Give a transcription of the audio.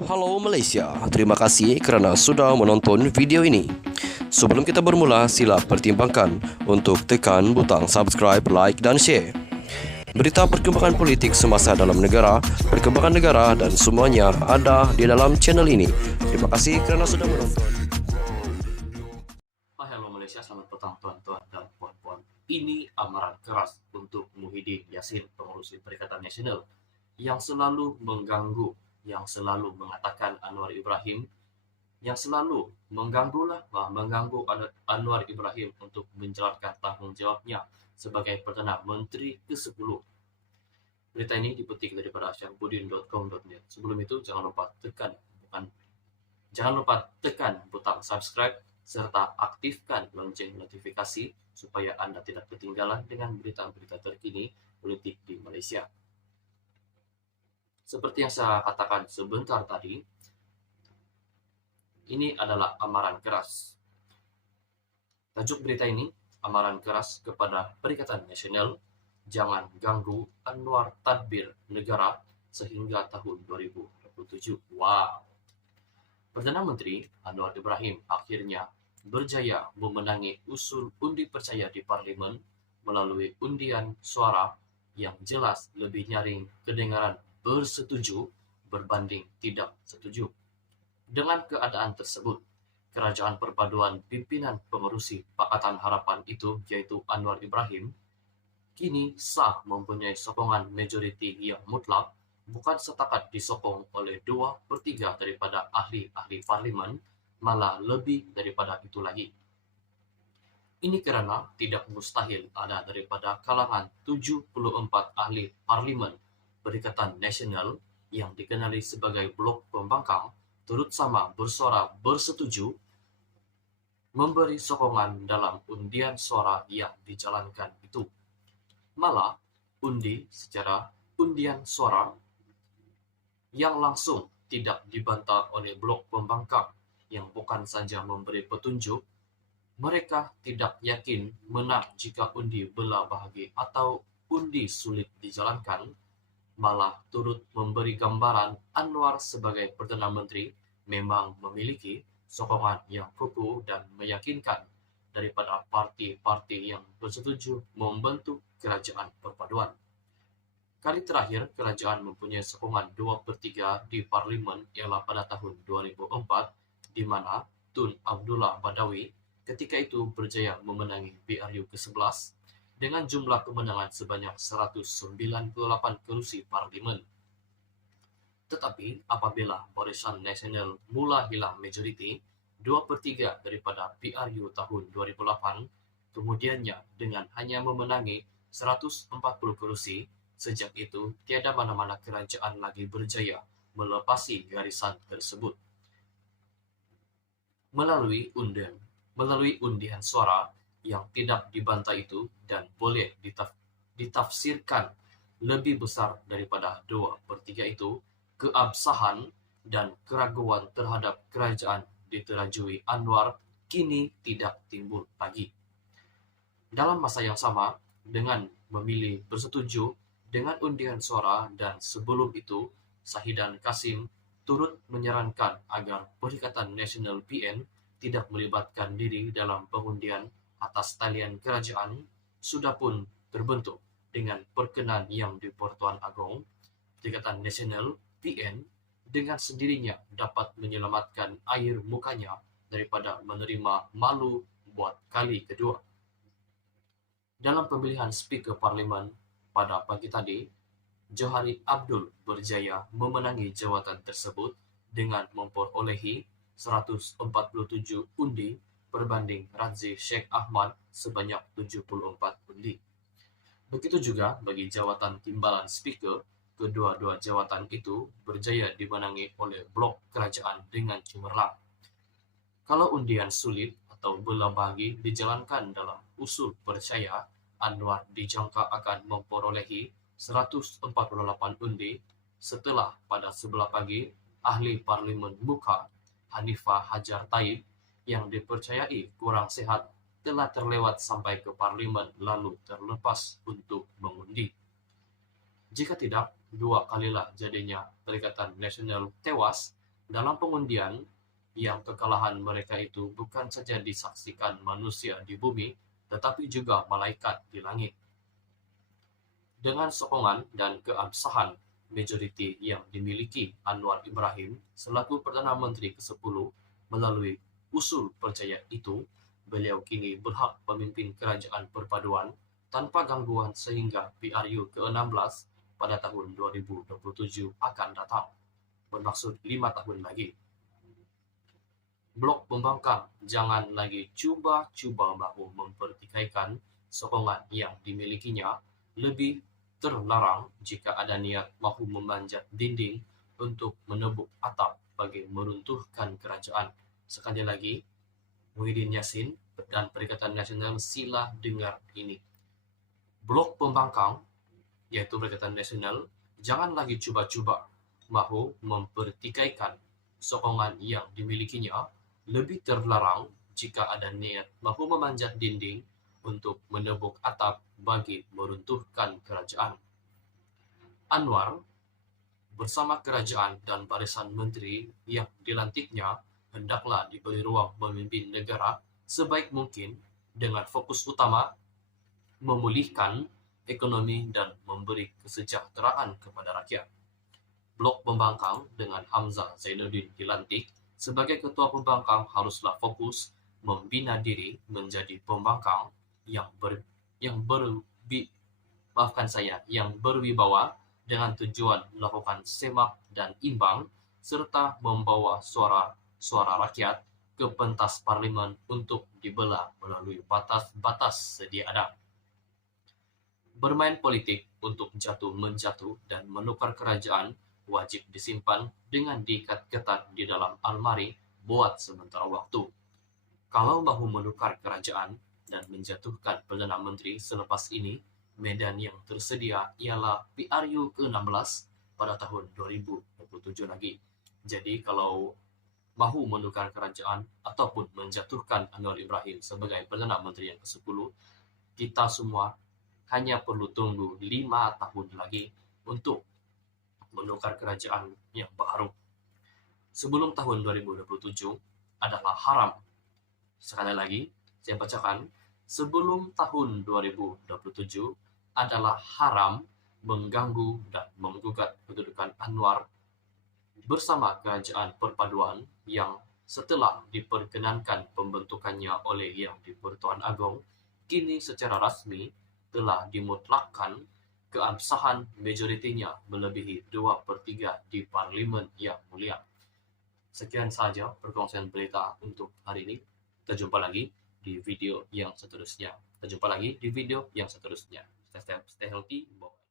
Halo Malaysia, terima kasih kerana sudah menonton video ini. Sebelum kita bermula, sila pertimbangkan untuk tekan butang subscribe, like dan share. Berita perkembangan politik semasa dalam negara, perkembangan negara dan semuanya ada di dalam channel ini. Terima kasih kerana sudah menonton. Hello Malaysia, selamat petang tuan-tuan dan puan-puan. Ini amaran keras untuk Muhyiddin Yassin, pengurus Perikatan Nasional, yang selalu mengganggu, yang selalu mengatakan Anwar Ibrahim, yang selalu mengganggu Anwar Ibrahim untuk menjalankan tanggungjawabnya sebagai Perdana Menteri ke-10. Berita ini dipetik daripada syahbudin.com.net. Sebelum itu, jangan lupa tekan butang subscribe serta aktifkan lonceng notifikasi supaya Anda tidak ketinggalan dengan berita-berita terkini politik di Malaysia. Seperti yang saya katakan sebentar tadi, ini adalah amaran keras. Tajuk berita ini, amaran keras kepada Perikatan Nasional, jangan ganggu Anwar tadbir negara sehingga tahun 2027. Wow. Perdana Menteri Anwar Ibrahim akhirnya berjaya memenangi usul undi percaya di Parlimen melalui undian suara yang jelas lebih nyaring kedengaran bersetuju berbanding tidak setuju. Dengan keadaan tersebut, kerajaan perpaduan pimpinan pengerusi Pakatan Harapan itu, yaitu Anwar Ibrahim, kini sah mempunyai sokongan majoriti yang mutlak, bukan setakat disokong oleh 2/3 daripada ahli-ahli parlimen, malah lebih daripada itu lagi. Ini kerana tidak mustahil ada daripada kalangan 74 ahli parlimen Perikatan Nasional yang dikenali sebagai blok pembangkang turut sama bersuara bersetuju memberi sokongan dalam undian suara yang dijalankan itu. Malah, undian suara yang langsung tidak dibantah oleh blok pembangkang yang bukan saja memberi petunjuk, mereka tidak yakin menang jika undi belah bahagi atau undi sulit dijalankan, malah turut memberi gambaran Anwar sebagai Perdana Menteri memang memiliki sokongan yang kukuh dan meyakinkan daripada parti-parti yang bersetuju membentuk kerajaan perpaduan. Kali terakhir kerajaan mempunyai sokongan 2/3 di parlimen ialah pada tahun 2004, di mana Tun Abdullah Badawi ketika itu berjaya memenangi BRU ke-11 dengan jumlah kemenangan sebanyak 198 kerusi parlimen. Tetapi apabila Barisan Nasional mula hilang majoriti, 2/3 daripada PRU tahun 2008, kemudiannya dengan hanya memenangi 140 kerusi, sejak itu tiada mana-mana kerajaan lagi berjaya melepasi garisan tersebut. Melalui undian suara yang tidak dibantah itu dan boleh ditafsirkan lebih besar daripada 2/3 itu, keabsahan dan keraguan terhadap kerajaan diterajui Anwar kini tidak timbul lagi. Dalam masa yang sama, dengan memilih bersetuju dengan undian suara dan sebelum itu, Sahidan Kasim turut menyarankan agar Perikatan Nasional PN tidak melibatkan diri dalam pengundian atas talian kerajaan sudah pun terbentuk dengan perkenan yang di-Pertuan Agong. Perikatan Nasional PN dengan sendirinya dapat menyelamatkan air mukanya daripada menerima malu buat kali kedua. Dalam pemilihan Speaker Parlimen pada pagi tadi, Johari Abdul berjaya memenangi jawatan tersebut dengan memperolehi 147 undi berbanding Razif Sheikh Ahmad sebanyak 74 undi. Begitu juga bagi jawatan timbalan Speaker, kedua-dua jawatan itu berjaya dimenangi oleh blok kerajaan dengan cemerlang. Kalau undian sulit atau belah bahagi dijalankan dalam usul percaya, Anwar dijangka akan memperolehi 148 undi setelah pada sebelah pagi ahli parlimen muka Hanifah Hajar Taib yang dipercayai kurang sihat telah terlewat sampai ke parlimen lalu terlepas untuk mengundi. Jika tidak, 2 kalilah jadinya Perikatan Nasional tewas Dalam pengundian, yang kekalahan mereka itu bukan saja disaksikan manusia di bumi, tetapi juga malaikat di langit. Dengan sokongan dan keabsahan majoriti yang dimiliki Anwar Ibrahim selaku Perdana Menteri ke-10 melalui usul percaya itu, beliau kini berhak memimpin kerajaan perpaduan tanpa gangguan sehingga PRU ke-16 pada tahun 2027 akan datang, bermaksud 5 tahun lagi. Blok pembangkang jangan lagi cuba-cuba mahu mempertikaikan sokongan yang dimilikinya, lebih terlarang jika ada niat mahu memanjat dinding untuk menebuk atap bagi meruntuhkan kerajaan. Sekali lagi, Muhyiddin Yassin dan Perikatan Nasional sila dengar ini. Blok pembangkang, yaitu Perikatan Nasional, jangan lagi cuba-cuba mahu mempertikaikan sokongan yang dimilikinya, lebih terlarang jika ada niat mahu memanjat dinding untuk menebuk atap bagi meruntuhkan kerajaan. Anwar bersama kerajaan dan barisan menteri yang dilantiknya hendaklah diberi ruang memimpin negara sebaik mungkin dengan fokus utama memulihkan ekonomi dan memberi kesejahteraan kepada rakyat. Blok pembangkang dengan Hamzah Zainuddin dilantik sebagai ketua pembangkang haruslah fokus membina diri menjadi pembangkang yang berwibawa dengan tujuan melakukan semak dan imbang serta membawa suara rakyat ke pentas parlimen untuk dibelah melalui batas-batas sedia ada. Bermain politik untuk jatuh-menjatuh dan menukar kerajaan wajib disimpan dengan diikat ketat di dalam almari buat sementara waktu. Kalau mahu menukar kerajaan dan menjatuhkan Perdana Menteri selepas ini, medan yang tersedia ialah PRU ke-16 pada tahun 2027 lagi. Jadi kalau mahu menukar kerajaan ataupun menjatuhkan Anwar Ibrahim sebagai Perdana Menteri yang ke-10, kita semua hanya perlu tunggu 5 tahun lagi untuk menukar kerajaan yang baru. Sebelum tahun 2027 adalah haram. Sekali lagi, saya bacakan. Sebelum tahun 2027 adalah haram mengganggu dan menggugat kedudukan Anwar bersama kerajaan perpaduan yang setelah diperkenankan pembentukannya oleh Yang di-Pertuan Agong, kini secara rasmi telah dimutlakkan keabsahan majoritinya melebihi 2/3 di Parlimen Yang Mulia. Sekian saja perkongsian berita untuk hari ini. Kita jumpa lagi di video yang seterusnya. Stay healthy. Bye.